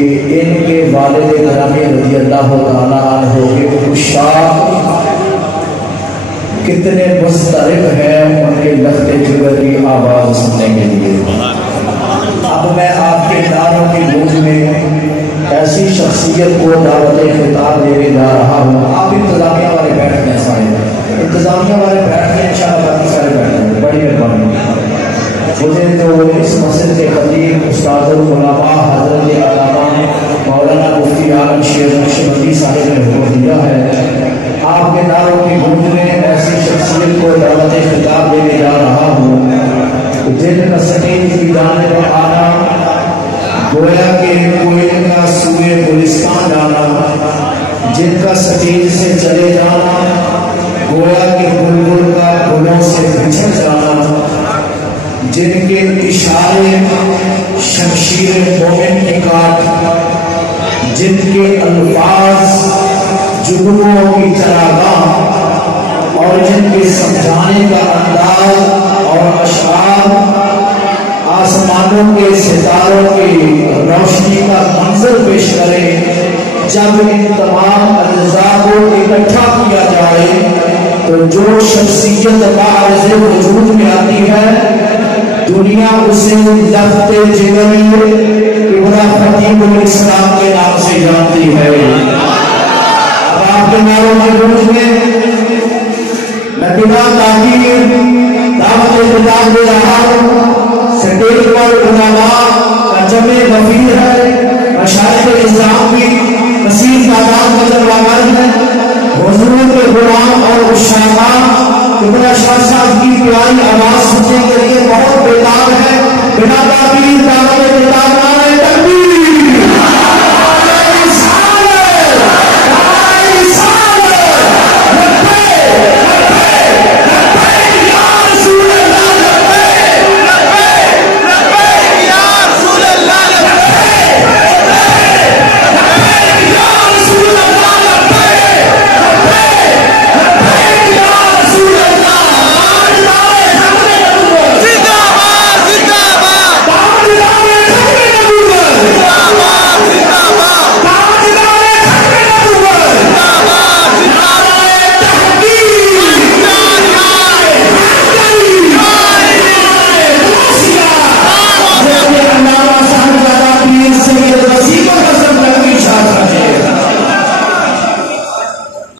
کہ ان کے والد گرامی رضی اللہ تعالیٰ عنہ کے عشاق کتنے مضطرب ہیں ان کے لخت جگر کی آواز سننے کے لیے۔ اب میں آپ کے نعروں کی گونج میں ایسی شخصیت کو دعوت خطاب دینے جا رہا ہوں۔ آپ انتظامیہ والے بیٹھتے ہیں سارے، انتظامیہ والے بیٹھتے ہیں، انشاءاللہ باقی سارے بیٹھتے ہیں، بڑی مہربانی۔ مجھے تو اس مسجد کے خطیب استاد العلماء حضرت علامہ مولانا مفتی عالم شیر نقشبندی صاحب نے حکم دیا ہے، آپ کے نعروں کی گونج میں ایسی شخصیت کو دعوت خطاب دینے جا رہا ہوں جن کا سٹیج کی جانب آنا گویا کہ کوئل کا سوئے گلستان جانا، جن کا سٹیج سے چلے جانا گویا کہ بلبل کا گلوں سے بچھڑ جانا، جن کے اشارے شمشیر مومن کی کاٹ، جن کے الفاظ جگنوں کی چراغاں اور جن کے سمجھانے کا انداز اور اشعار آسمانوں کے ستاروں کی روشنی کا منظر پیش کرے، جب ان تمام اجزاء کو اکٹھا کیا جائے تو جو شخصیت باعث وجود میں آتی ہے دنیا اسے لخت جگر ابراہیم خطیب الاسلام کے نام سے جانتی ہے۔ اب آپ کے نعروں کی گونج میں میں بنا تاخیر دعوت خطاب دے رہا ہوں۔ سٹیج پر علماء کا جمع وفیر ہے، مشائخ اسلام کی کثیر تعداد نظر آمد ہے، حضور کے غلام اور عشاق ابن شاہ صاحب کی پیاری آواز